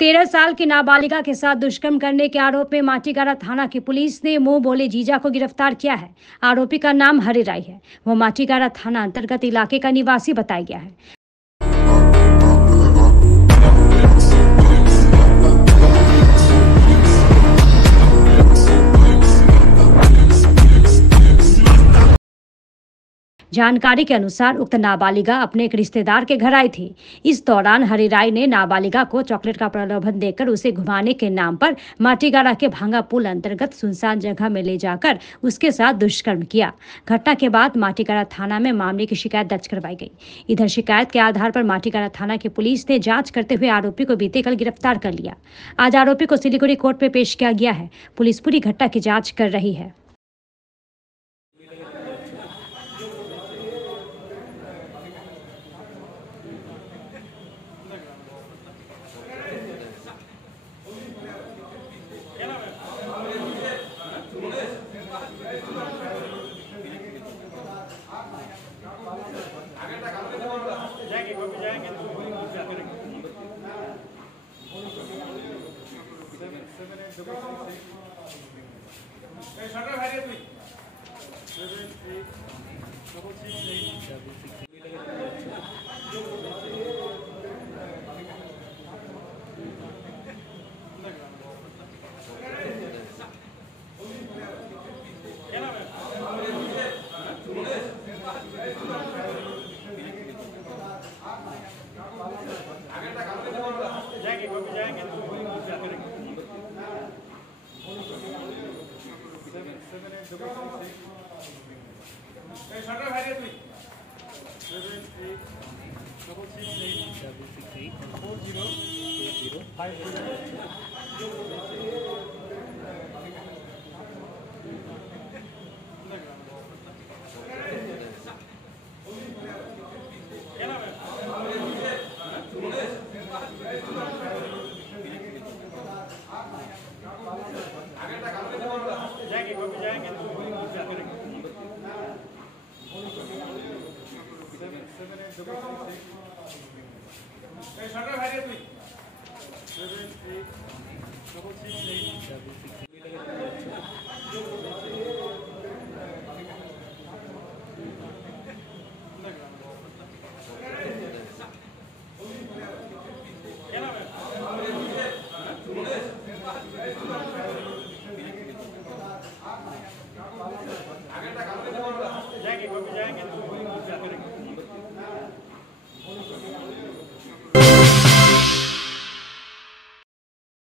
13 साल की नाबालिगा के साथ दुष्कर्म करने के आरोप में माटीगारा थाना की पुलिस ने मुंह बोले जीजा को गिरफ्तार किया है। आरोपी का नाम हरि राय है। वो माटीगारा थाना अंतर्गत इलाके का निवासी बताया गया है। जानकारी के अनुसार उक्त नाबालिगा अपने एक रिश्तेदार के घर आई थी। इस दौरान हरि राय ने नाबालिगा को चॉकलेट का प्रलोभन देकर उसे घुमाने के नाम पर माटीगारा के भांगा पुल अंतर्गत सुनसान जगह में ले जाकर उसके साथ दुष्कर्म किया। घटना के बाद माटीगारा थाना में मामले की शिकायत दर्ज करवाई गई। इधर शिकायत के आधार पर माटीगारा थाना की पुलिस ने जाँच करते हुए आरोपी को बीते कल गिरफ्तार कर लिया। आज आरोपी को सिलीगुड़ी कोर्ट में पेश किया गया है। पुलिस पूरी घटना की जाँच कर रही है। Double 6 8 7 6 8